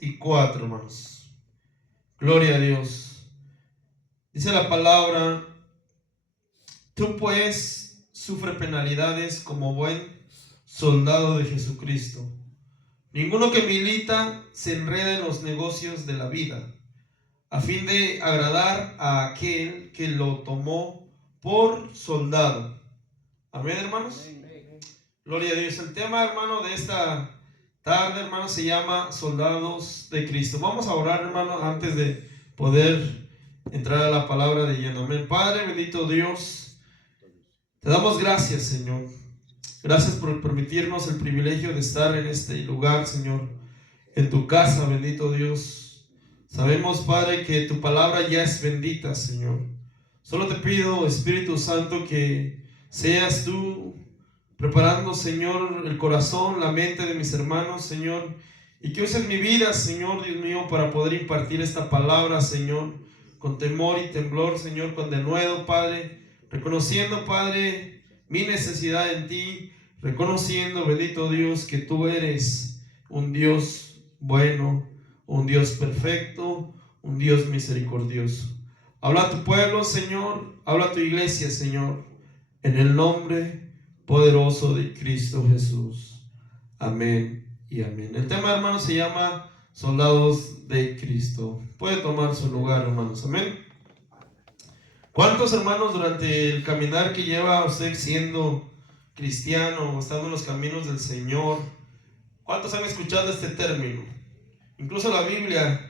Y 4, hermanos. Gloria a Dios. Dice la palabra: tú pues sufre penalidades como buen soldado de Jesucristo. Ninguno que milita se enreda en los negocios de la vida, a fin de agradar a aquel que lo tomó por soldado. Amén, hermanos. Gloria a Dios. El tema, hermano, de esta tarde, hermano, se llama Soldados de Cristo. Vamos a orar, hermano, antes de poder entrar a la palabra de lleno. Amén. Padre, bendito Dios, te damos gracias, Señor. Gracias por permitirnos el privilegio de estar en este lugar, Señor, en tu casa, bendito Dios. Sabemos, Padre, que tu palabra ya es bendita, Señor. Solo te pido, Espíritu Santo, que seas tú preparando, Señor, el corazón, la mente de mis hermanos, Señor, y que uses mi vida, Señor, Dios mío, para poder impartir esta palabra, Señor, con temor y temblor, Señor, con denuedo, Padre, reconociendo, Padre, mi necesidad en ti, reconociendo, bendito Dios, que tú eres un Dios bueno, un Dios perfecto, un Dios misericordioso. Habla a tu pueblo, Señor, habla a tu iglesia, Señor, en el nombre poderoso de Cristo Jesús. Amén y amén. El tema, hermanos, se llama Soldados de Cristo. Puede tomar su lugar, hermanos. Amén. ¿Cuántos, hermanos, durante el caminar que lleva usted siendo cristiano o estando en los caminos del Señor, cuántos han escuchado este término? Incluso la Biblia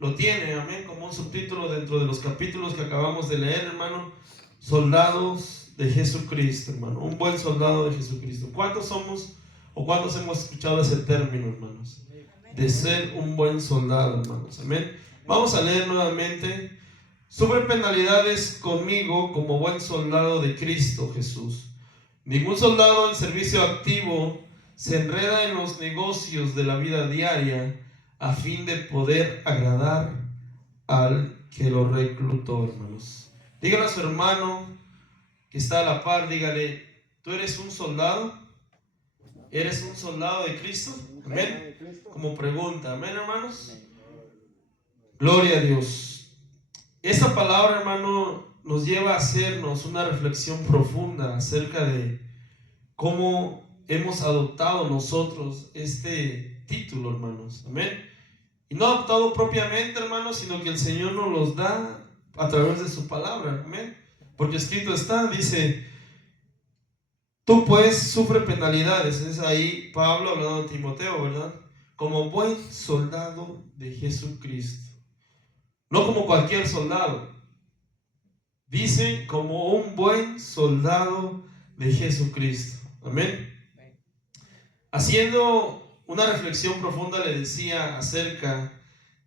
lo tiene, amén, como un subtítulo dentro de los capítulos que acabamos de leer, hermano. Soldados de Jesucristo, hermano. Un buen soldado de Jesucristo. ¿Cuántos somos o cuántos hemos escuchado ese término, hermanos? De ser un buen soldado, hermanos. Amén. Vamos a leer nuevamente. Sufre penalidades conmigo como buen soldado de Cristo Jesús. Ningún soldado en servicio activo se enreda en los negocios de la vida diaria a fin de poder agradar al que lo reclutó, hermanos. Dígale a su hermano que está a la par, dígale: ¿tú eres un soldado? ¿Eres un soldado de Cristo? Amén. Como pregunta, amén, hermanos. Gloria a Dios. Esta palabra, hermano, nos lleva a hacernos una reflexión profunda acerca de cómo hemos adoptado nosotros este título, hermanos. Amén. Y no adoptado propiamente, hermanos, sino que el Señor nos los da a través de su palabra. Amén. Porque escrito está, dice: tú pues sufre penalidades. Es ahí Pablo hablando a Timoteo, ¿verdad? Como buen soldado de Jesucristo. No como cualquier soldado. Dice: como un buen soldado de Jesucristo. Amén. Haciendo una reflexión profunda, le decía acerca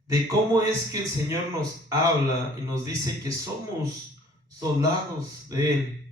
de cómo es que el Señor nos habla y nos dice que somos soldados de Él.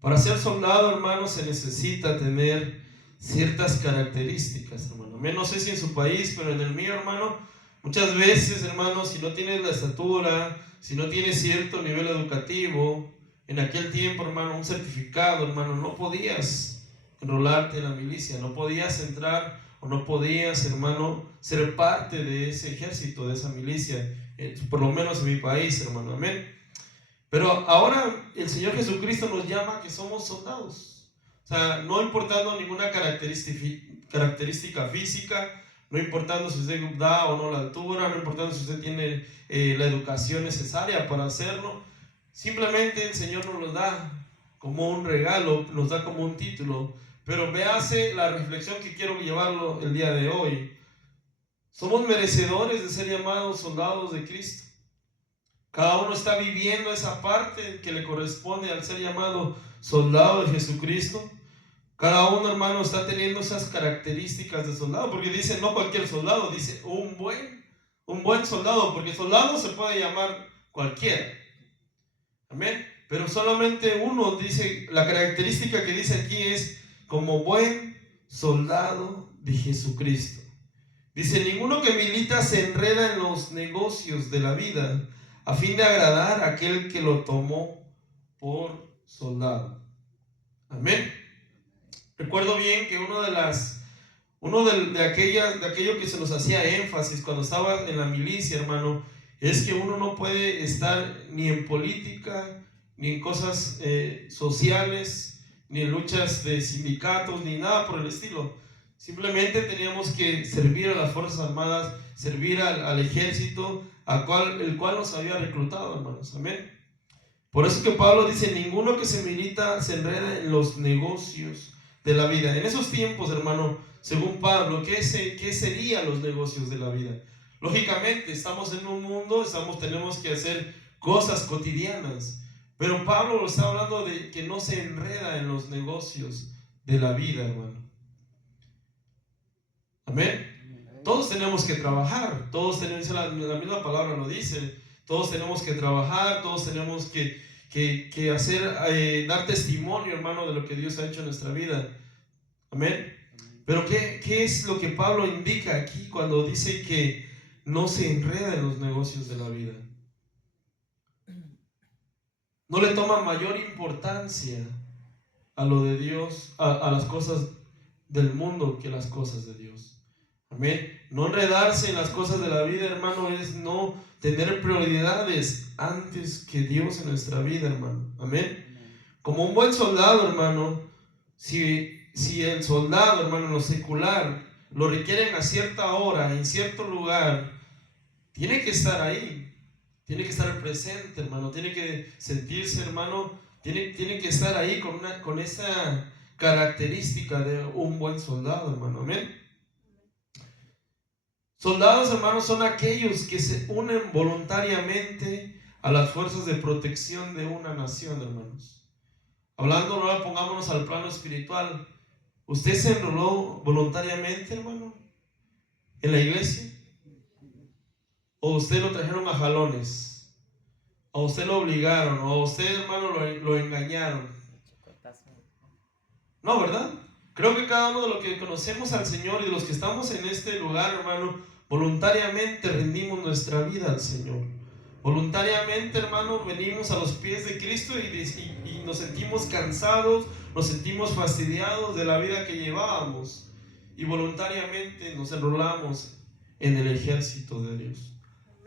Para ser soldado, hermano, se necesita tener ciertas características, hermano. No sé si en su país, pero en el mío, hermano, muchas veces, hermano, si no tienes la estatura, si no tienes cierto nivel educativo, en aquel tiempo, hermano, un certificado, hermano, no podías enrolarte en la milicia, no podías entrar o no podías, hermano, ser parte de ese ejército, de esa milicia, por lo menos en mi país, hermano. Amén. Pero ahora el Señor Jesucristo nos llama que somos soldados. O sea, no importando ninguna característica física, no importando si usted da o no la altura, no importando si usted tiene la educación necesaria para hacerlo. Simplemente el Señor nos lo da como un regalo, nos da como un título. Pero véase la reflexión que quiero llevarlo el día de hoy. Somos merecedores de ser llamados soldados de Cristo. Cada uno está viviendo esa parte que le corresponde al ser llamado soldado de Jesucristo. Cada uno, hermano, está teniendo esas características de soldado, porque dice no cualquier soldado, dice un buen soldado, porque soldado se puede llamar cualquiera. Amén. Pero solamente uno dice, la característica que dice aquí es como buen soldado de Jesucristo. Dice: ninguno que milita se enreda en los negocios de la vida a fin de agradar a aquel que lo tomó por soldado. Amén. Recuerdo bien que Uno de aquello que se nos hacía énfasis cuando estaba en la milicia, hermano, es que uno no puede estar ni en política, ni en cosas sociales, ni en luchas de sindicatos, ni nada por el estilo. Simplemente teníamos que servir a las Fuerzas Armadas, servir al ejército, el cual nos había reclutado, hermanos. Amén. Por eso que Pablo dice, ninguno que se milita se enreda en los negocios de la vida. En esos tiempos, hermano, según Pablo, ¿qué serían los negocios de la vida? Lógicamente, estamos en un mundo, tenemos que hacer cosas cotidianas. Pero Pablo está hablando de que no se enreda en los negocios de la vida, hermano. Amén. Todos tenemos que trabajar, todos tenemos, la misma palabra lo dice, todos tenemos que trabajar, todos tenemos que hacer, dar testimonio, hermano, de lo que Dios ha hecho en nuestra vida. Amén. Pero ¿qué es lo que Pablo indica aquí cuando dice que no se enreda en los negocios de la vida? No le toma mayor importancia a lo de Dios, a las cosas del mundo que las cosas de Dios. Amén. No enredarse en las cosas de la vida, hermano, es no tener prioridades antes que Dios en nuestra vida, hermano. Amén. Como un buen soldado, hermano, si el soldado, hermano, en lo secular lo requieren a cierta hora, en cierto lugar, tiene que estar ahí, tiene que estar presente, hermano, tiene que sentirse, hermano, tiene que estar ahí con esa característica de un buen soldado, hermano. Amén. Soldados, hermanos, son aquellos que se unen voluntariamente a las fuerzas de protección de una nación, hermanos. Hablando, ahora pongámonos al plano espiritual. ¿Usted se enroló voluntariamente, hermano, en la iglesia? ¿O usted lo trajeron a jalones? ¿O usted lo obligaron? ¿O usted, hermano, lo engañaron? No, ¿verdad? Creo que cada uno de los que conocemos al Señor y de los que estamos en este lugar, hermano, voluntariamente rendimos nuestra vida al Señor. Voluntariamente, hermano, venimos a los pies de Cristo y nos sentimos cansados, nos sentimos fastidiados de la vida que llevábamos. Y voluntariamente nos enrolamos en el ejército de Dios.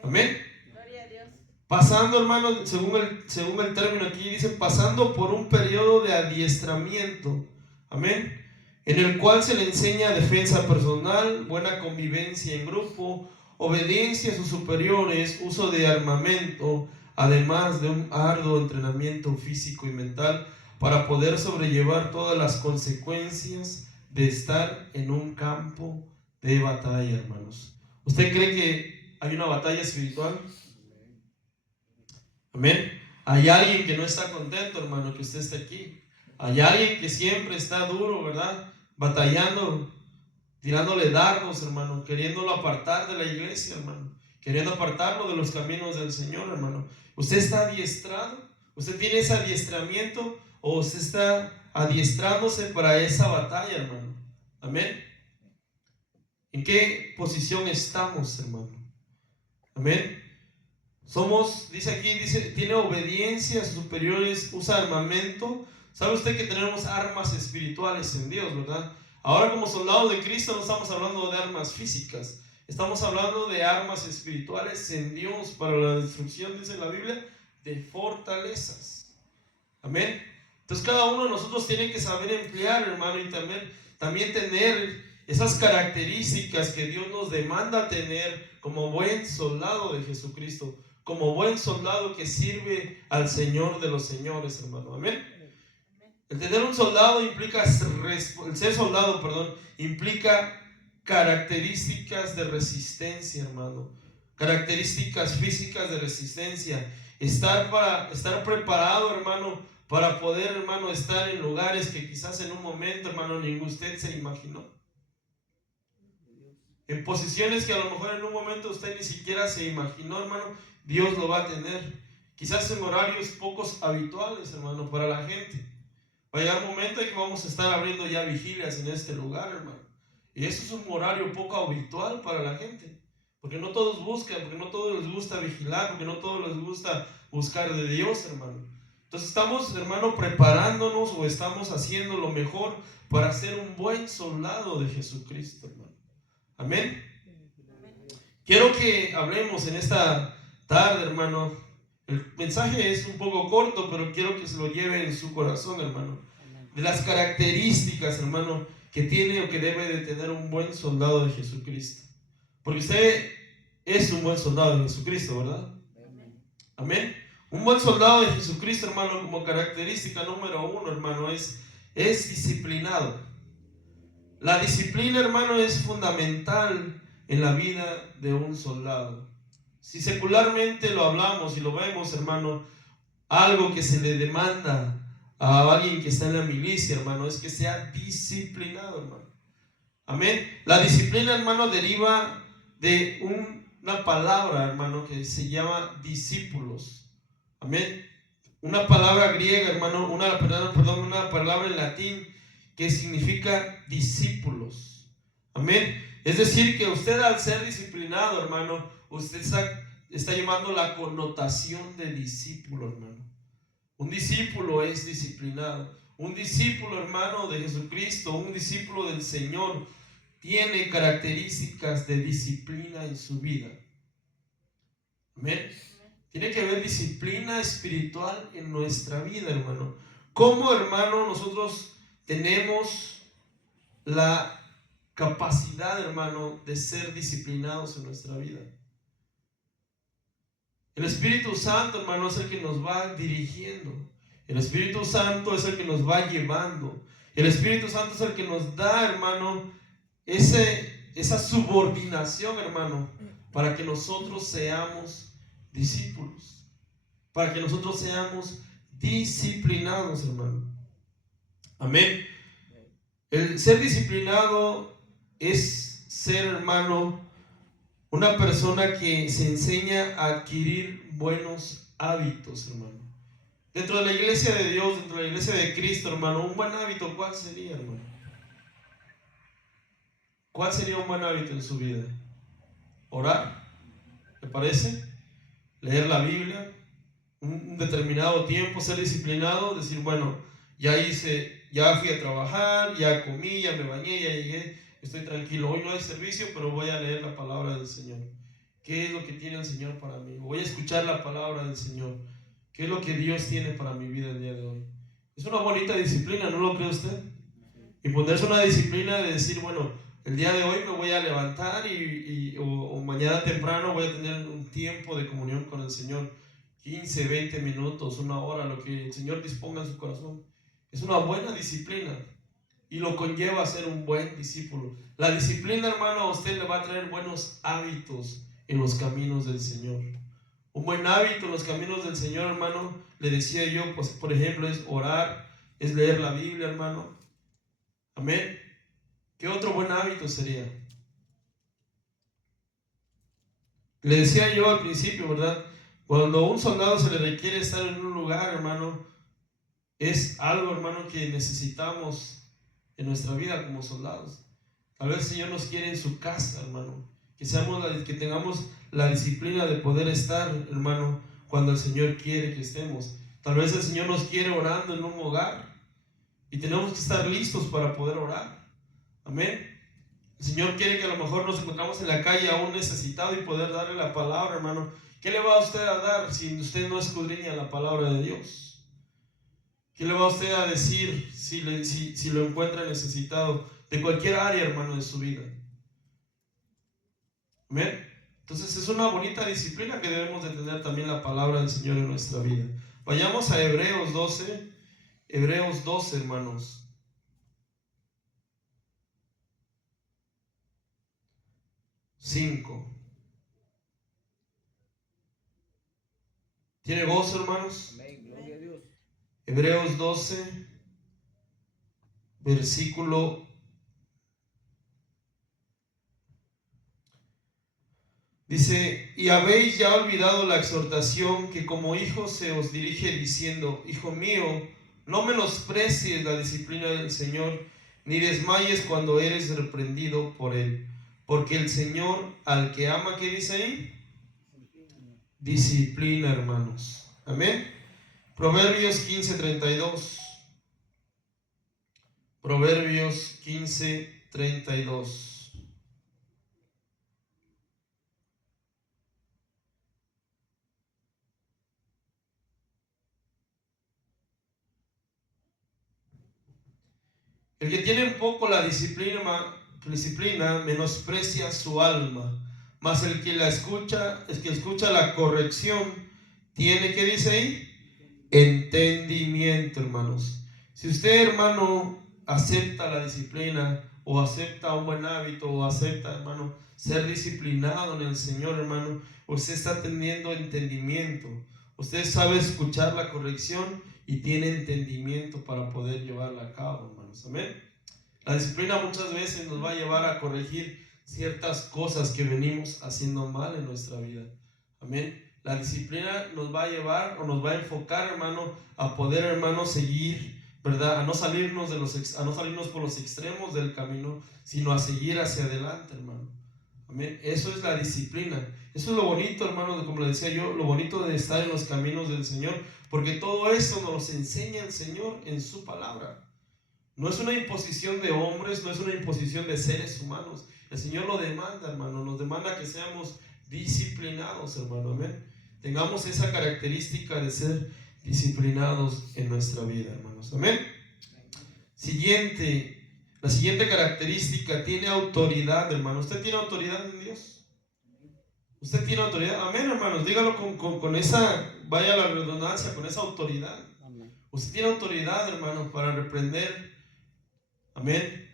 Amén. Gloria a Dios. Pasando, hermano, según el término aquí dice, pasando por un periodo de adiestramiento. Amén. En el cual se le enseña defensa personal, buena convivencia en grupo, obediencia a sus superiores, uso de armamento, además de un arduo entrenamiento físico y mental para poder sobrellevar todas las consecuencias de estar en un campo de batalla, hermanos. ¿Usted cree que hay una batalla espiritual? Amén. Hay alguien que no está contento, hermano, que usted esté aquí. Hay alguien que siempre está duro, ¿verdad? Batallando, tirándole dardos, hermano, queriéndolo apartar de la iglesia, hermano, queriendo apartarlo de los caminos del Señor, hermano. ¿Usted está adiestrado? ¿Usted tiene ese adiestramiento o usted está adiestrándose para esa batalla, hermano? Amén. ¿En qué posición estamos, hermano? Amén. Dice aquí, tiene obediencia a sus superiores, usa armamento. ¿Sabe usted que tenemos armas espirituales en Dios, verdad? Ahora como soldados de Cristo no estamos hablando de armas físicas, estamos hablando de armas espirituales en Dios para la destrucción, dice la Biblia, de fortalezas. Amén. Entonces cada uno de nosotros tiene que saber emplear, hermano, y también tener esas características que Dios nos demanda tener como buen soldado de Jesucristo, como buen soldado que sirve al Señor de los señores, hermano. Amén. El tener un soldado implica, el ser soldado, perdón, implica características de resistencia, hermano. Características físicas de resistencia. Estar preparado, hermano, para poder, hermano, estar en lugares que quizás en un momento, hermano, ni usted se imaginó. En posiciones que a lo mejor en un momento usted ni siquiera se imaginó, hermano, Dios lo va a tener. Quizás en horarios pocos habituales, hermano, para la gente. Va a llegar un momento en que vamos a estar abriendo ya vigilias en este lugar, hermano. Y eso es un horario poco habitual para la gente. Porque no todos buscan, porque no todos les gusta vigilar, porque no todos les gusta buscar de Dios, hermano. Entonces estamos, hermano, preparándonos o estamos haciendo lo mejor para ser un buen soldado de Jesucristo, hermano. Amén. Quiero que hablemos en esta tarde, hermano. El mensaje es un poco corto, pero quiero que se lo lleve en su corazón, hermano. De las características, hermano, que tiene o que debe de tener un buen soldado de Jesucristo. Porque usted es un buen soldado de Jesucristo, ¿verdad? Amén. Un buen soldado de Jesucristo, hermano, como característica número uno, hermano, es disciplinado. La disciplina, hermano, es fundamental en la vida de un soldado. Si secularmente lo hablamos y lo vemos, hermano, algo que se le demanda a alguien que está en la milicia, hermano, es que sea disciplinado, hermano. Amén. La disciplina, hermano, deriva de una palabra, hermano, que se llama discípulos. Amén. Una palabra griega, hermano, una palabra en latín que significa discípulos. Amén. Es decir, que usted al ser disciplinado, hermano, usted está llevando la connotación de discípulo, hermano. Un discípulo es disciplinado. Un discípulo, hermano, de Jesucristo, un discípulo del Señor, tiene características de disciplina en su vida. Amén. Tiene que haber disciplina espiritual en nuestra vida, hermano. ¿Cómo, hermano, nosotros tenemos la capacidad, hermano, de ser disciplinados en nuestra vida? El Espíritu Santo, hermano, es el que nos va dirigiendo. El Espíritu Santo es el que nos va llevando. El Espíritu Santo es el que nos da, hermano, esa subordinación, hermano, para que nosotros seamos discípulos, para que nosotros seamos disciplinados, hermano. Amén. El ser disciplinado es ser, hermano, una persona que se enseña a adquirir buenos hábitos, hermano. Dentro de la iglesia de Dios, dentro de la iglesia de Cristo, hermano, un buen hábito, ¿cuál sería, hermano? ¿Cuál sería un buen hábito en su vida? Orar, ¿me parece? Leer la Biblia, un determinado tiempo, ser disciplinado, decir, bueno, ya fui a trabajar, ya comí, ya me bañé, ya llegué, estoy tranquilo. Hoy no hay servicio, pero voy a leer la palabra del Señor. ¿Qué es lo que tiene el Señor para mí? Voy a escuchar la palabra del Señor. ¿Qué es lo que Dios tiene para mi vida el día de hoy? Es una bonita disciplina, ¿no lo cree usted? Y ponerse una disciplina de decir, bueno, el día de hoy me voy a levantar o mañana temprano voy a tener un tiempo de comunión con el Señor. 15, 20 minutos, una hora, lo que el Señor disponga en su corazón. Es una buena disciplina y lo conlleva a ser un buen discípulo. La disciplina, hermano, a usted le va a traer buenos hábitos en los caminos del Señor. Un buen hábito en los caminos del Señor, hermano, le decía yo, pues por ejemplo, es orar, es leer la Biblia, hermano. Amén. ¿Qué otro buen hábito sería? Le decía yo al principio, ¿verdad? Cuando a un soldado se le requiere estar en un lugar, hermano, es algo, hermano, que necesitamos en nuestra vida como soldados. Tal vez el Señor nos quiere en su casa, hermano. Que tengamos la disciplina de poder estar, hermano, cuando el Señor quiere que estemos. Tal vez el Señor nos quiere orando en un hogar y tenemos que estar listos para poder orar. Amén. El Señor quiere que a lo mejor nos encontramos en la calle a un necesitado y poder darle la palabra, hermano. ¿Qué le va a usted a dar si usted no escudriña la palabra de Dios? ¿Qué le va a usted a decir si lo encuentra necesitado de cualquier área, hermano, de su vida? ¿Amén? Entonces es una bonita disciplina que debemos de tener también la palabra del Señor en nuestra vida. Vayamos a Hebreos 12. Hebreos 12, hermanos. ¿Tiene gozo, hermanos? Amén, gloria a Dios. Hebreos 12, versículo 5. Dice: y habéis ya olvidado la exhortación que como hijos se os dirige diciendo: hijo mío, no menosprecies la disciplina del Señor, ni desmayes cuando eres reprendido por él. Porque el Señor al que ama, ¿qué dice ahí? Disciplina, hermanos. Amén. Proverbios 15:32. Proverbios 15:32. El que tiene en poco la disciplina menosprecia su alma, mas el que escucha la corrección, tiene, ¿qué dice ahí? Entendimiento, hermanos. Si usted, hermano, acepta la disciplina, o acepta un buen hábito, o acepta, hermano, ser disciplinado en el Señor, hermano, usted está teniendo entendimiento. Usted sabe escuchar la corrección y tiene entendimiento para poder llevarla a cabo, hermanos. Amén. La disciplina muchas veces nos va a llevar a corregir ciertas cosas que venimos haciendo mal en nuestra vida. Amén. La disciplina nos va a llevar o nos va a enfocar, hermano, a poder, hermano, seguir, ¿verdad? A no salirnos por los extremos del camino, sino a seguir hacia adelante, hermano. Amén. Eso es la disciplina. Eso es lo bonito, hermano, como le decía yo, lo bonito de estar en los caminos del Señor, porque todo eso nos enseña el Señor en su palabra. No es una imposición de hombres, no es una imposición de seres humanos. El Señor lo demanda, hermano, nos demanda que seamos disciplinados, hermano, amén. Tengamos esa característica de ser disciplinados en nuestra vida, hermanos, amén. La siguiente característica, tiene autoridad, hermano. ¿Usted tiene autoridad en Dios? ¿Usted tiene autoridad? Amén, hermanos, dígalo con esa, vaya la redundancia, con esa autoridad. Usted tiene autoridad, hermano, para reprender, amén,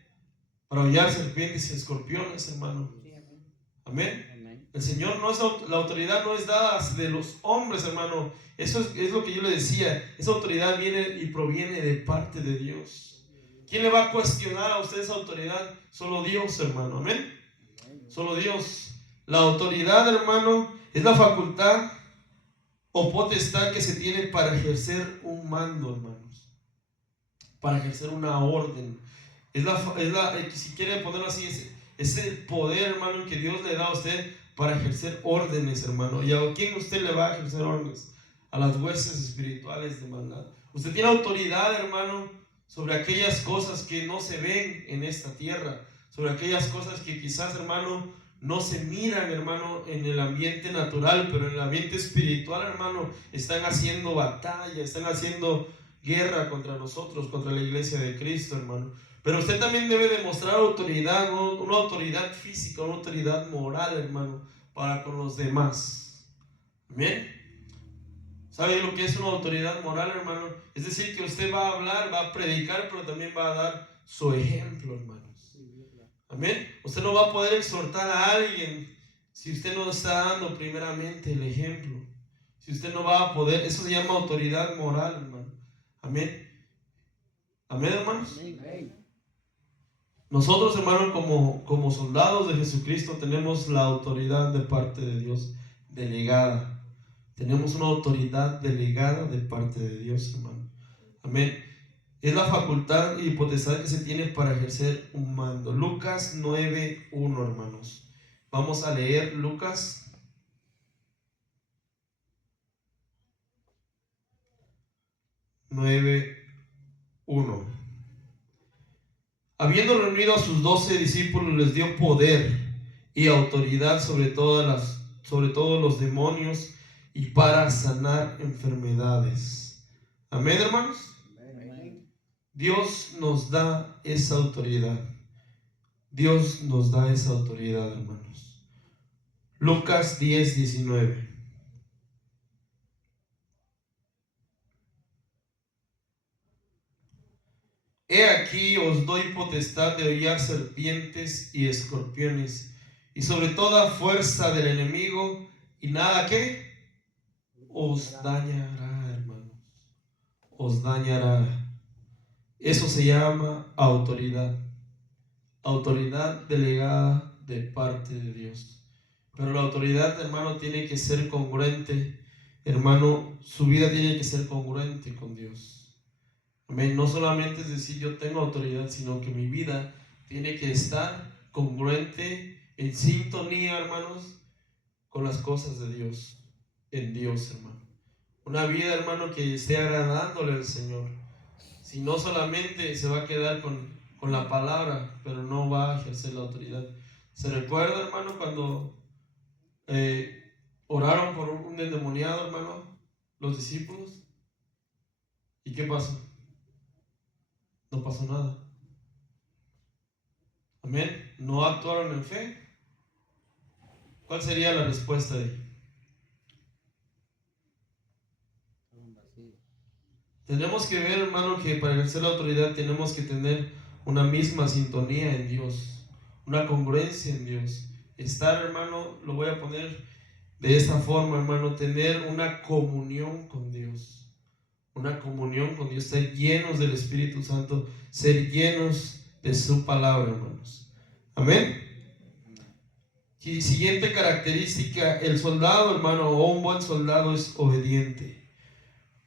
para hollar serpientes y escorpiones, hermano. Amén. El Señor no es, la autoridad no es dada de los hombres, hermano. Eso es lo que yo le decía. Esa autoridad viene y proviene de parte de Dios. ¿Quién le va a cuestionar a usted esa autoridad? Solo Dios, hermano. Amén. Solo Dios. La autoridad, hermano, es la facultad o potestad que se tiene para ejercer un mando, hermanos. Para ejercer una orden. Si quiere ponerlo así, es el poder, hermano, que Dios le da a usted para ejercer órdenes, hermano. ¿Y a quién usted le va a ejercer órdenes? A las huestes espirituales de maldad. Usted tiene autoridad, hermano, sobre aquellas cosas que no se ven en esta tierra, sobre aquellas cosas que quizás, hermano, no se miran, hermano, en el ambiente natural, pero en el ambiente espiritual, hermano, están haciendo batalla, están haciendo guerra contra nosotros, contra la iglesia de Cristo, hermano. Pero usted también debe demostrar autoridad, ¿no? Una autoridad física, una autoridad moral, hermano, para con los demás. ¿Amén? ¿Sabe lo que es una autoridad moral, hermano? Es decir, que usted va a hablar, va a predicar, pero también va a dar su ejemplo, hermanos. ¿Amén? Usted no va a poder exhortar a alguien si usted no está dando primeramente el ejemplo. Si usted no va a poder, eso se llama autoridad moral, hermano. Amén. Amén, hermanos. Amén. Nosotros, hermano, como soldados de Jesucristo, tenemos la autoridad de parte de Dios delegada. Tenemos una autoridad delegada de parte de Dios, hermano. Amén. Es la facultad y potestad que se tiene para ejercer un mando. Lucas 9:1, hermanos. Vamos a leer Lucas 9:1. Habiendo reunido a sus 12 discípulos, les dio poder y autoridad sobre todos los demonios y para sanar enfermedades. Amén, hermanos. Amén. Dios nos da esa autoridad. Dios nos da esa autoridad, hermanos. Lucas 10:19. He aquí os doy potestad de hollar serpientes y escorpiones, y sobre toda fuerza del enemigo, y nada que os dañará, hermanos. Os dañará. Eso se llama autoridad. Autoridad delegada de parte de Dios. Pero la autoridad, hermano, tiene que ser congruente. Hermano, su vida tiene que ser congruente con Dios. Amén. No solamente es decir yo tengo autoridad, sino que mi vida tiene que estar congruente, en sintonía, hermanos, con las cosas de Dios, en Dios, hermano. Una vida, hermano, que esté agradándole al Señor. Si no, solamente se va a quedar con la palabra, pero no va a ejercer la autoridad. ¿Se recuerda, hermano, cuando oraron por un endemoniado, hermano, los discípulos? ¿Y qué pasó? No pasó nada. Amén. No actuaron en fe. ¿Cuál sería la respuesta de ahí? Tenemos que ver, hermano, que para ejercer la autoridad tenemos que tener una misma sintonía en Dios, una congruencia en Dios. Estar, hermano, lo voy a poner de esta forma, hermano, tener una comunión con Dios. Una comunión con Dios, ser llenos del Espíritu Santo, ser llenos de su palabra, hermanos. Amén. Y siguiente característica, el soldado, hermano, o un buen soldado es obediente.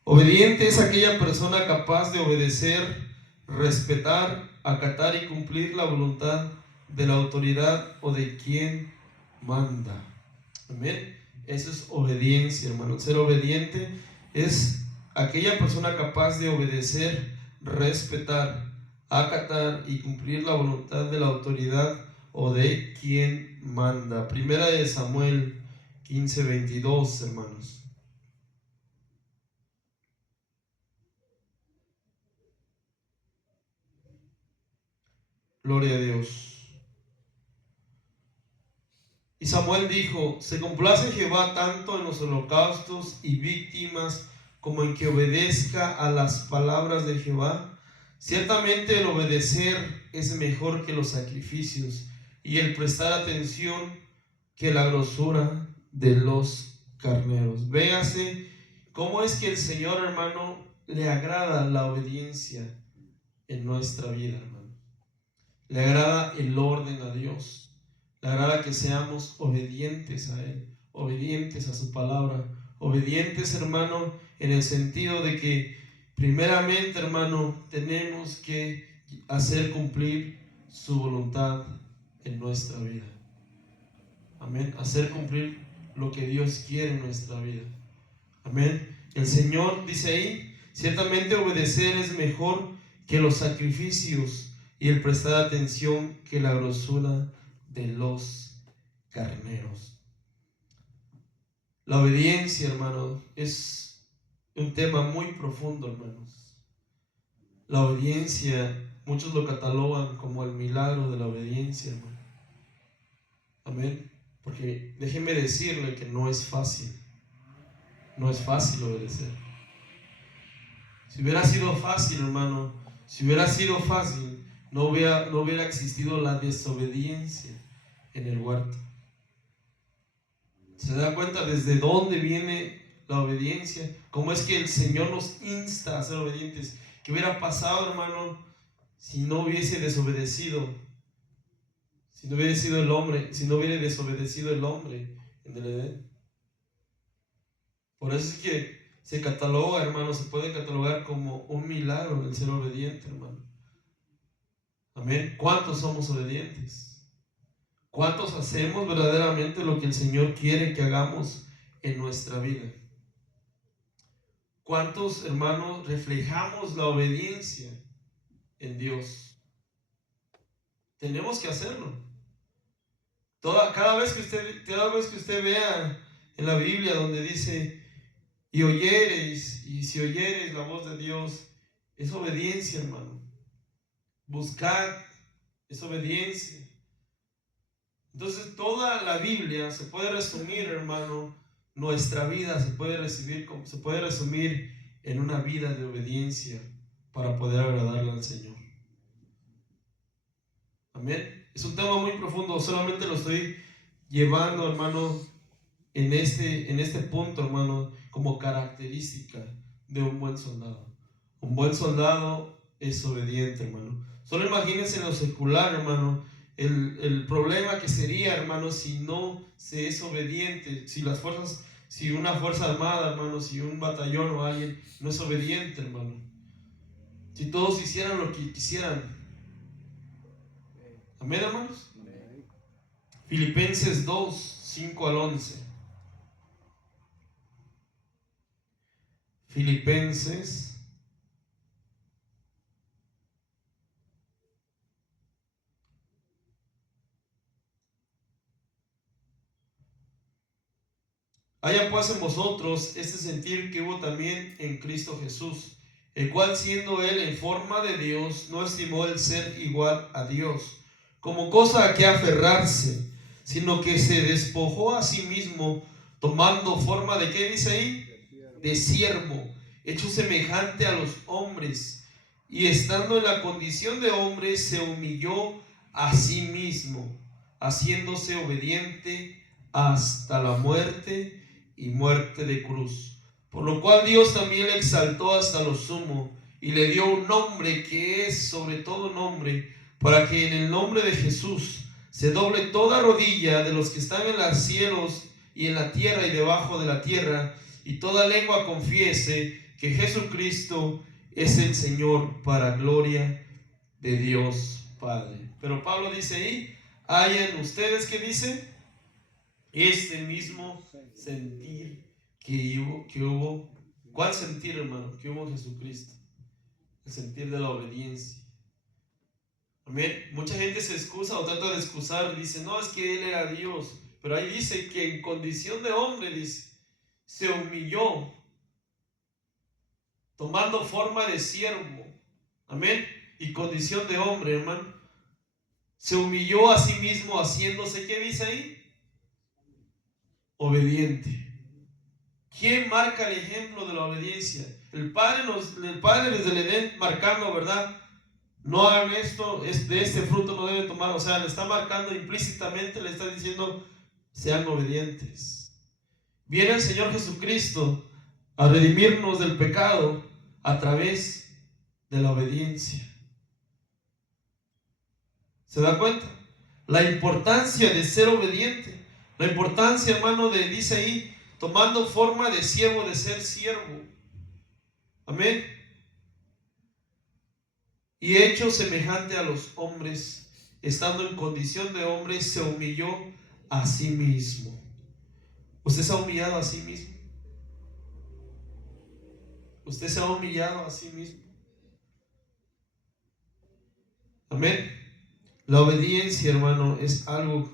Obediente es aquella persona capaz de obedecer, respetar, acatar y cumplir la voluntad de la autoridad o de quien manda. Amén. Eso es obediencia, hermano. Ser obediente es aquella persona capaz de obedecer, respetar, acatar y cumplir la voluntad de la autoridad o de quien manda. Primera de Samuel 15:22, hermanos. Gloria a Dios. Y Samuel dijo: se complace Jehová tanto en los holocaustos y víctimas como en que obedezca a las palabras de Jehová. Ciertamente el obedecer es mejor que los sacrificios, y el prestar atención que la grosura de los carneros. Véase cómo es que el Señor, hermano, le agrada la obediencia en nuestra vida, hermano. Le agrada el orden a Dios. Le agrada que seamos obedientes a Él, obedientes a su palabra, obedientes, hermano, en el sentido de que primeramente, hermano, tenemos que hacer cumplir su voluntad en nuestra vida. Amén. Hacer cumplir lo que Dios quiere en nuestra vida. Amén. El Señor dice ahí: ciertamente obedecer es mejor que los sacrificios, y el prestar atención que la grosura de los carneros. La obediencia, hermano, es un tema muy profundo, hermanos. La obediencia, muchos lo catalogan como el milagro de la obediencia, hermano. Amén. Porque déjenme decirle que no es fácil. No es fácil obedecer. Si hubiera sido fácil, hermano, si hubiera sido fácil, no hubiera existido la desobediencia en el huerto. ¿Se da cuenta desde dónde viene la obediencia? ¿Cómo es que el Señor nos insta a ser obedientes? ¿Qué hubiera pasado, hermano, si no hubiese desobedecido? Si no hubiera sido el hombre, si no hubiera desobedecido el hombre en el Edén. Por eso es que se cataloga, hermano, se puede catalogar como un milagro el ser obediente, hermano. Amén. ¿Cuántos somos obedientes? ¿Cuántos hacemos verdaderamente lo que el Señor quiere que hagamos en nuestra vida? ¿Cuántos, hermanos, reflejamos la obediencia en Dios? Tenemos que hacerlo. Cada vez que usted vea en la Biblia donde dice: y oyereis, y si oyereis la voz de Dios, es obediencia, hermano. Buscad, es obediencia. Entonces toda la Biblia se puede resumir, hermano, nuestra vida se puede resumir en una vida de obediencia para poder agradarle al Señor. Amén. Es un tema muy profundo, solamente lo estoy llevando, hermano, en este punto, hermano, como característica de un buen soldado. Un buen soldado es obediente, hermano. Solo imagínense en lo secular, hermano, el problema que sería, hermano, si no se es obediente, si una fuerza armada, hermano, si un batallón o alguien no es obediente, hermano. Si todos hicieran lo que quisieran. Amén, hermanos. Filipenses 2, 5 al 11. Filipenses haya pues en vosotros este sentir que hubo también en Cristo Jesús, el cual siendo él en forma de Dios, no estimó el ser igual a Dios como cosa a que aferrarse, sino que se despojó a sí mismo, tomando forma de, ¿qué dice ahí? De siervo, hecho semejante a los hombres, y estando en la condición de hombre, se humilló a sí mismo, haciéndose obediente hasta la muerte y muerte de cruz. Por lo cual Dios también le exaltó hasta lo sumo y le dio un nombre que es sobre todo nombre, para que en el nombre de Jesús se doble toda rodilla de los que están en los cielos y en la tierra y debajo de la tierra, y toda lengua confiese que Jesucristo es el Señor, para gloria de Dios Padre. Pero Pablo dice ahí, hay en ustedes, ¿qué dice? Este mismo sentir que hubo. ¿Cuál sentir, hermano? Que hubo en Jesucristo. El sentir de la obediencia. Amén. Mucha gente se excusa o trata de excusar, dice, no, es que él era Dios. Pero ahí dice que en condición de hombre, dice, se humilló, tomando forma de siervo. Amén. Y condición de hombre, hermano. Se humilló a sí mismo, haciéndose, ¿qué dice ahí? Obediente. ¿Quién marca el ejemplo de la obediencia? El Padre desde el Edén marcando, ¿verdad? No hagan esto, de este fruto no deben tomar. O sea, le está marcando implícitamente, le está diciendo, sean obedientes. Viene el Señor Jesucristo a redimirnos del pecado a través de la obediencia. ¿Se da cuenta? La importancia de ser obediente. La importancia, hermano, dice ahí, tomando forma de siervo, de ser siervo. Amén. Y hecho semejante a los hombres, estando en condición de hombre, se humilló a sí mismo. ¿Usted se ha humillado a sí mismo? ¿Usted se ha humillado a sí mismo? Amén. La obediencia, hermano, es algo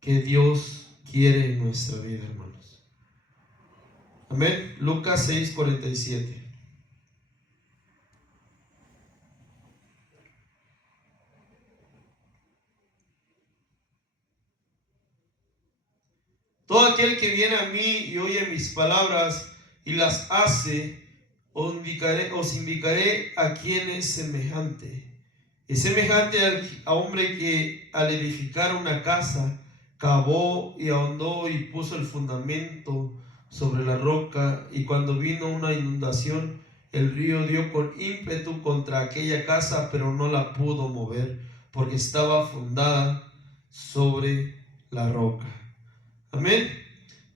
que Dios quiere en nuestra vida, hermanos. Amén. Lucas 6:47. Todo aquel que viene a mí y oye mis palabras y las hace, os indicaré a quién es semejante. Es semejante a hombre que al edificar una casa, cavó y ahondó y puso el fundamento sobre la roca, y cuando vino una inundación, el río dio con ímpetu contra aquella casa, pero no la pudo mover, porque estaba fundada sobre la roca. Amén.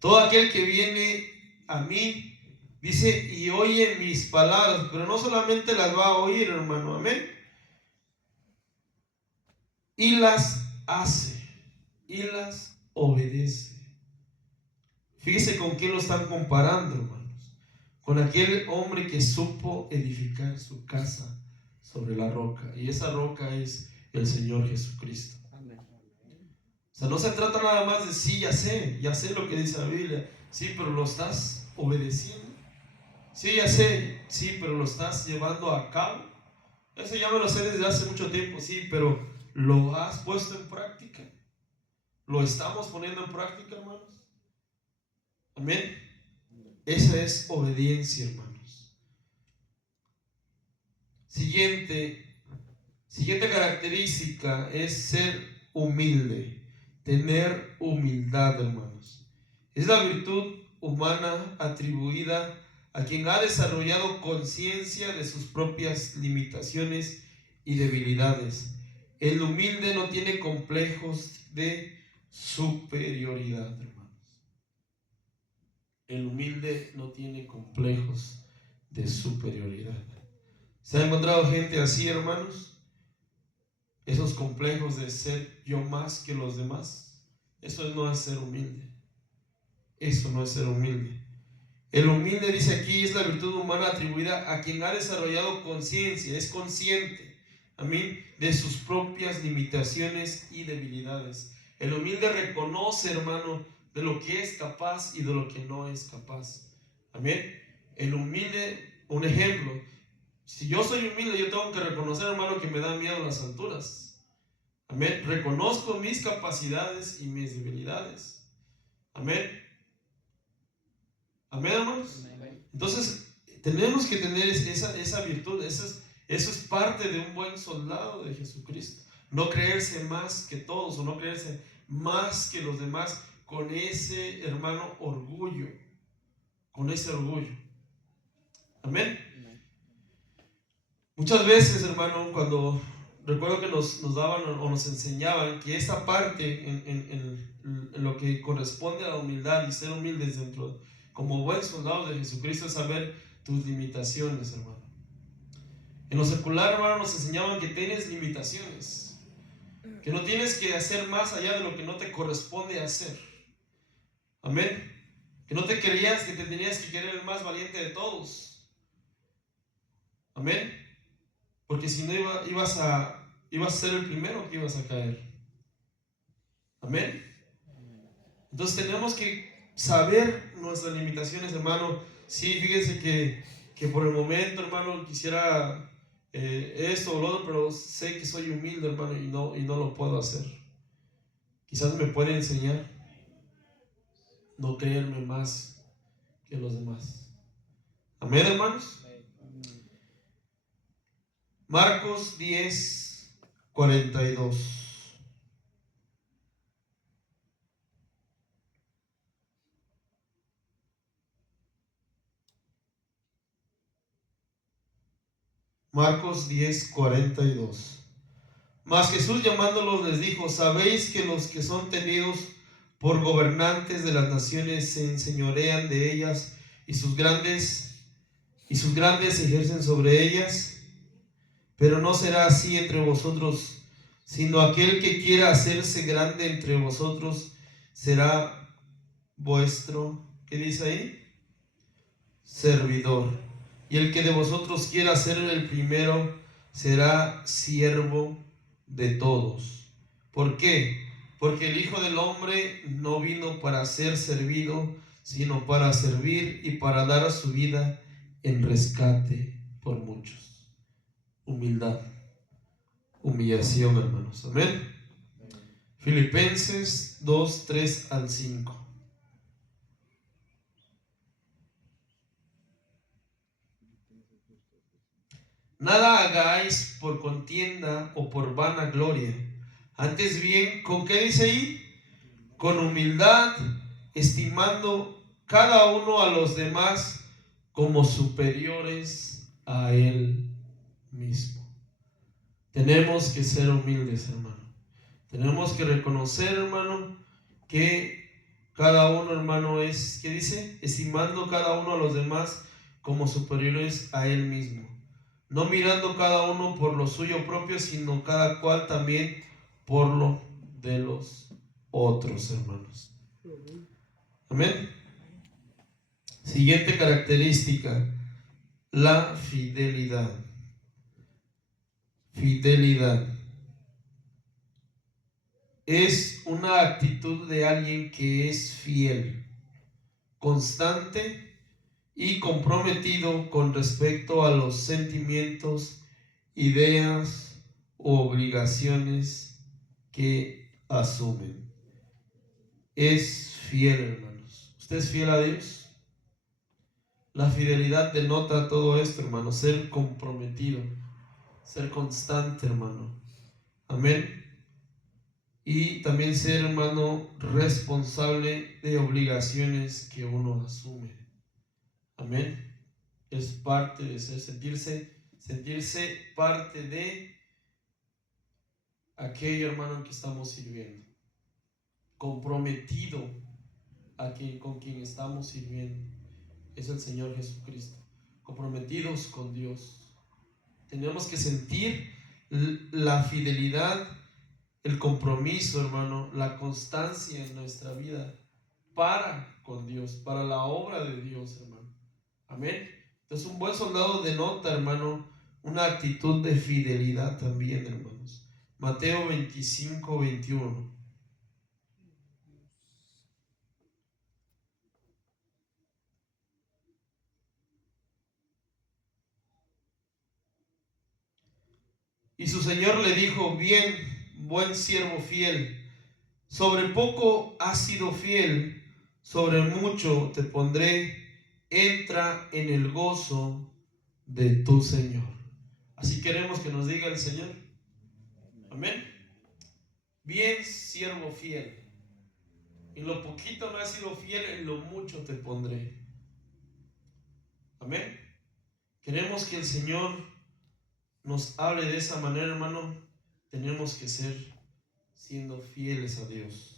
Todo aquel que viene a mí, dice, y oye mis palabras, pero no solamente las va a oír, hermano, amén, y las hace, y las obedece. Fíjese con quién lo están comparando, hermanos. Con aquel hombre que supo edificar su casa sobre la roca, y esa roca es el Señor Jesucristo. O sea, no se trata nada más de sí, ya sé lo que dice la Biblia. Sí, pero lo estás obedeciendo. Sí, ya sé, sí, pero lo estás llevando a cabo. Eso ya me lo sé desde hace mucho tiempo, sí, pero ¿lo has puesto en práctica? ¿Lo estamos poniendo en práctica, hermanos? Amén. Esa es obediencia, hermanos. Siguiente característica es ser humilde. Tener humildad, hermanos. Es la virtud humana atribuida a quien ha desarrollado conciencia de sus propias limitaciones y debilidades. El humilde no tiene complejos de superioridad, hermanos. El humilde no tiene complejos de superioridad. ¿Se ha encontrado gente así, hermanos? Esos complejos de ser yo más que los demás. Eso no es ser humilde. Eso no es ser humilde. El humilde, dice aquí, es la virtud humana atribuida a quien ha desarrollado conciencia, es consciente, amén, de sus propias limitaciones y debilidades. El humilde reconoce, hermano, de lo que es capaz y de lo que no es capaz. Amén. El humilde, un ejemplo, si yo soy humilde, yo tengo que reconocer, hermano, que me da miedo las alturas. Amén. Reconozco mis capacidades y mis debilidades. Amén. Amén, hermanos. Entonces, tenemos que tener esa virtud. Eso es parte de un buen soldado de Jesucristo. No creerse más que todos o no creerse más que los demás con ese, hermano, orgullo. Con ese orgullo. Amén. Muchas veces, hermano, cuando recuerdo que nos daban o nos enseñaban que esa parte en lo que corresponde a la humildad y ser humildes dentro, como buen soldado de Jesucristo, es saber tus limitaciones, hermano. En lo secular, hermano, nos enseñaban que tienes limitaciones, que no tienes que hacer más allá de lo que no te corresponde hacer. Amén. Que no te creías que te tenías que querer el más valiente de todos. Amén. Porque si no ibas a ser el primero que ibas a caer. Amén. Entonces tenemos que saber nuestras limitaciones, hermano. Sí, fíjense que por el momento, hermano, quisiera esto o lo otro, pero sé que soy humilde, hermano, y no lo puedo hacer. Quizás me puede enseñar no creerme más que los demás. Amén, hermanos. Marcos 10:42. Marcos 10:42. Mas Jesús llamándolos les dijo: ¿sabéis que los que son tenidos por gobernantes de las naciones se enseñorean de ellas y sus grandes ejercen sobre ellas? Pero no será así entre vosotros, sino aquel que quiera hacerse grande entre vosotros será vuestro, ¿qué dice ahí? Servidor. Y el que de vosotros quiera ser el primero será siervo de todos. ¿Por qué? Porque el Hijo del Hombre no vino para ser servido, sino para servir y para dar su vida en rescate por muchos. Humildad, humillación, hermanos. Amén. Filipenses 2:3-5. Nada hagáis por contienda o por vanagloria. Antes bien, ¿con qué dice ahí? Con humildad, estimando cada uno a los demás como superiores a él mismo. Tenemos que ser humildes, hermano. Tenemos que reconocer, hermano, que cada uno, hermano, es, ¿qué dice? Estimando cada uno a los demás como superiores a él mismo. No mirando cada uno por lo suyo propio, sino cada cual también por lo de los otros, hermanos. Amén. Siguiente característica, la fidelidad. Fidelidad es una actitud de alguien que es fiel, constante y comprometido con respecto a los sentimientos, ideas u obligaciones que asumen. Es fiel, hermanos. ¿Usted es fiel a Dios? La fidelidad denota todo esto, hermano. Ser comprometido, ser constante, hermano. Amén. Y también ser, hermano, responsable de obligaciones que uno asume. Amén. Es parte de ser, sentirse parte de aquello, hermano, que estamos sirviendo. Comprometido con quien estamos sirviendo. Es el Señor Jesucristo. Comprometidos con Dios. Tenemos que sentir la fidelidad, el compromiso, hermano, la constancia en nuestra vida para con Dios, para la obra de Dios, hermano. Amén. Entonces un buen soldado denota, hermano, una actitud de fidelidad también, hermanos. Mateo 25, 21. Y su señor le dijo: bien, buen siervo fiel, sobre poco has sido fiel, sobre mucho te pondré, entra en el gozo de tu Señor. Así queremos que nos diga el Señor. Amén. Bien, siervo fiel, en lo poquito me has sido fiel, en lo mucho te pondré. Amén. Queremos que el Señor nos hable de esa manera, hermano. Tenemos que ser siendo fieles a Dios.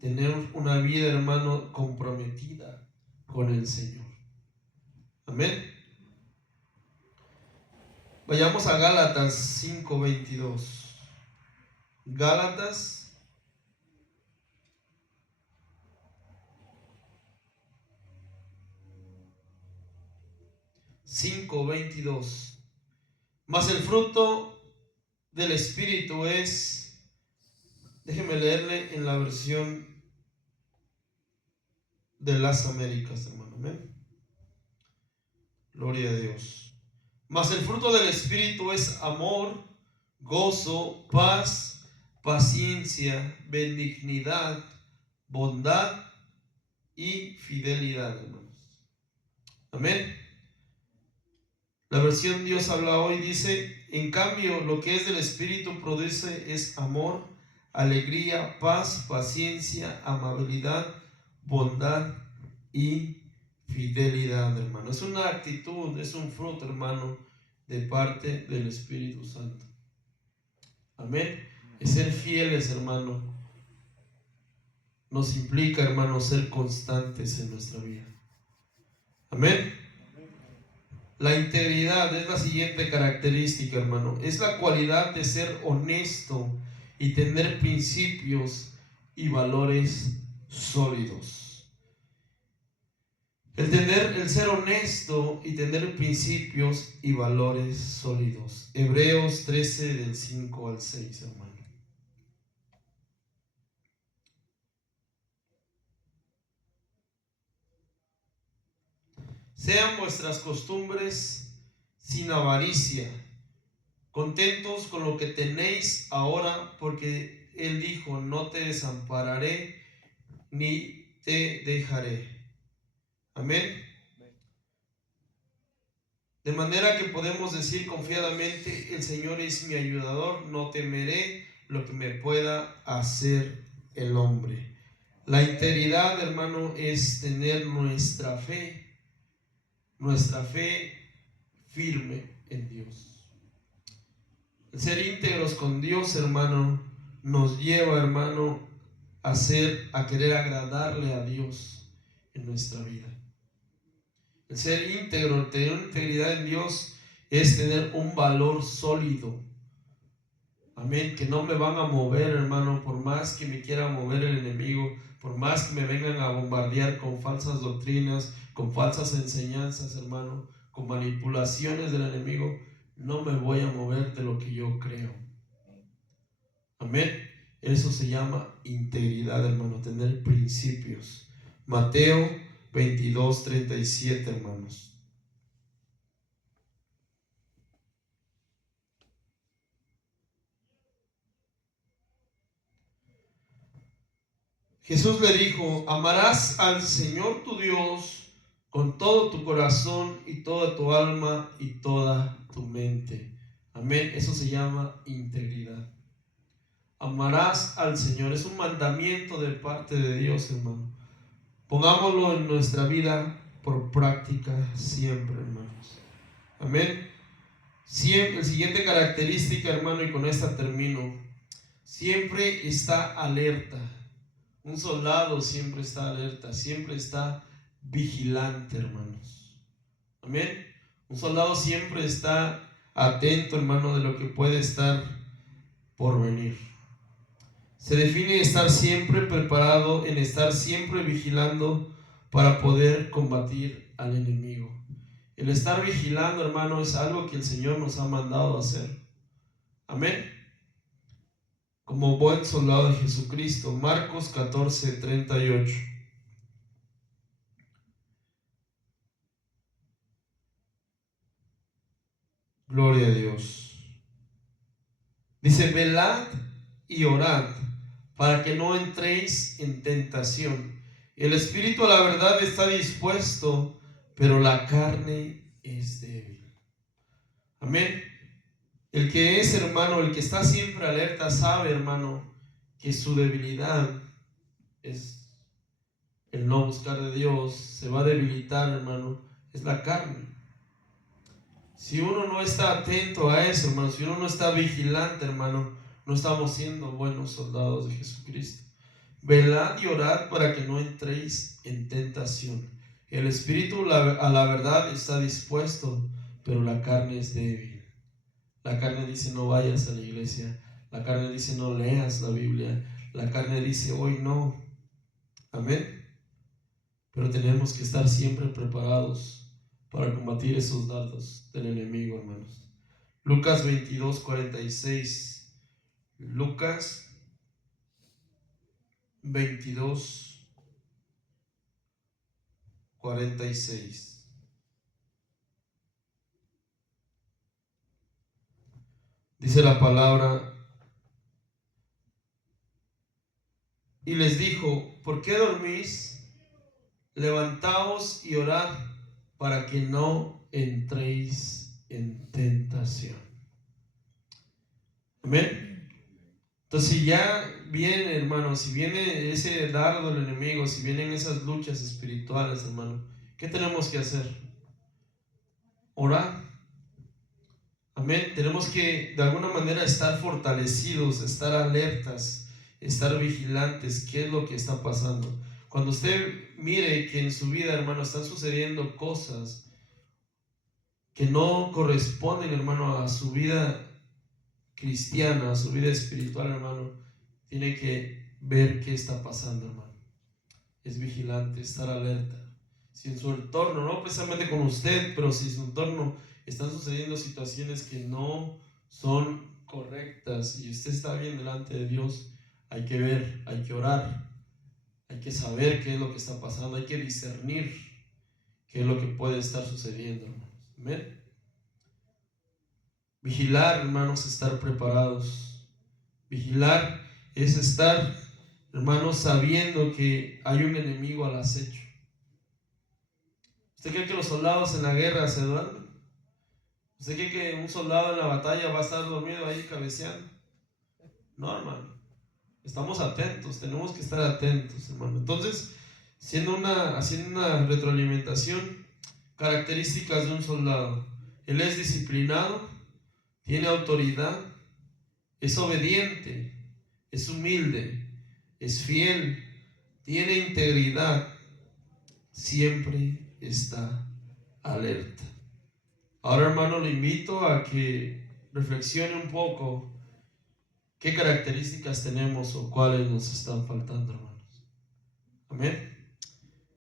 Tener una vida, hermano, comprometida con el Señor. Amén. Vayamos a Gálatas 5:22. Gálatas 5:22. Mas el fruto del Espíritu es, déjeme leerle en la versión de las Américas, hermano. Amén. Gloria a Dios. Mas el fruto del Espíritu es amor, gozo, paz, paciencia, benignidad, bondad y fidelidad, hermanos. Amén. La versión Dios habla hoy dice: en cambio, lo que es del Espíritu produce es amor, alegría, paz, paciencia, amabilidad, bondad y fidelidad, hermano. Es una actitud, es un fruto, hermano, de parte del Espíritu Santo. Amén. Es ser fieles, hermano. Nos implica, hermano, ser constantes en nuestra vida. Amén. La integridad es la siguiente característica, hermano. Es la cualidad de ser honesto y tener principios y valores sólidos. El ser honesto y tener principios y valores sólidos. Hebreos 13 del 5 al 6, hermano. Sean vuestras costumbres sin avaricia, contentos con lo que tenéis ahora, porque Él dijo: no te desampararé ni te dejaré. Amén. De manera que podemos decir confiadamente: el Señor es mi ayudador, no temeré lo que me pueda hacer el hombre. La integridad, hermano, es tener nuestra fe firme en Dios. El ser íntegros con Dios, hermano, nos lleva, hermano, a querer agradarle a Dios en nuestra vida. El ser íntegro, tener integridad en Dios, es tener un valor sólido. Amén. Que no me van a mover, hermano, por más que me quiera mover el enemigo, por más que me vengan a bombardear con falsas doctrinas, con falsas enseñanzas, hermano, con manipulaciones del enemigo, no me voy a mover de lo que yo creo. Amén. Eso se llama integridad, hermano, tener principios. Mateo 22:37, hermanos. Jesús le dijo: amarás al Señor tu Dios con todo tu corazón y toda tu alma y toda tu mente. Amén. Eso se llama integridad. Amarás al Señor. Es un mandamiento de parte de Dios, hermano. Pongámoslo en nuestra vida por práctica siempre, hermanos. Amén. Siempre, la siguiente característica, hermano, y con esta termino: siempre está alerta. Un soldado siempre está alerta, siempre está vigilante, hermanos. Amén. Un soldado siempre está atento, hermano, de lo que puede estar por venir. Se define estar siempre preparado, en estar siempre vigilando para poder combatir al enemigo. El estar vigilando, hermano, es algo que el Señor nos ha mandado a hacer. Amén. Como buen soldado de Jesucristo. Marcos 14:38. Gloria a Dios. Dice, velad y orad para que no entréis en tentación. El espíritu a la verdad está dispuesto, pero la carne es débil. Amén. El que es, hermano, el que está siempre alerta, sabe, hermano, que su debilidad es el no buscar de Dios. Se va a debilitar, hermano, es la carne. Si uno no está atento a eso, hermano, si uno no está vigilante, hermano, no estamos siendo buenos soldados de Jesucristo. Velad y orad para que no entréis en tentación. El espíritu a la verdad está dispuesto, pero la carne es débil. La carne dice no vayas a la iglesia. La carne dice no leas la Biblia. La carne dice hoy no. Amén. Pero tenemos que estar siempre preparados para combatir esos dardos del enemigo, hermanos. Lucas 22:46. Lucas 22:46. Dice la palabra: y les dijo, ¿por qué dormís? Levantaos y orad para que no entréis en tentación. Amén. Entonces, si ya viene, hermano, si viene ese dardo del enemigo, si vienen esas luchas espirituales, hermano, ¿qué tenemos que hacer? Orar. Amén. Tenemos que de alguna manera estar fortalecidos, estar alertas, estar vigilantes. ¿Qué es lo que está pasando? Cuando usted mire que en su vida, hermano, están sucediendo cosas que no corresponden, hermano, a su vida cristiana, a su vida espiritual, hermano, tiene que ver qué está pasando, hermano. Es vigilante, estar alerta. Si en su entorno, no precisamente con usted, pero si en su entorno están sucediendo situaciones que no son correctas y usted está bien delante de Dios, hay que ver, hay que orar, hay que saber qué es lo que está pasando, hay que discernir qué es lo que puede estar sucediendo, hermanos. Amén. Vigilar, hermanos, estar preparados. Vigilar es estar, hermanos, sabiendo que hay un enemigo al acecho. ¿Usted cree que los soldados en la guerra se duermen? ¿Usted cree que un soldado en la batalla va a estar dormido ahí cabeceando? No, hermano. Estamos atentos, tenemos que estar atentos, hermano. Entonces, haciendo una retroalimentación, características de un soldado. Él es disciplinado, tiene autoridad, es obediente, es humilde, es fiel, tiene integridad, siempre está alerta. Ahora, hermano, le invito a que reflexione un poco qué características tenemos o cuáles nos están faltando, hermanos. Amén.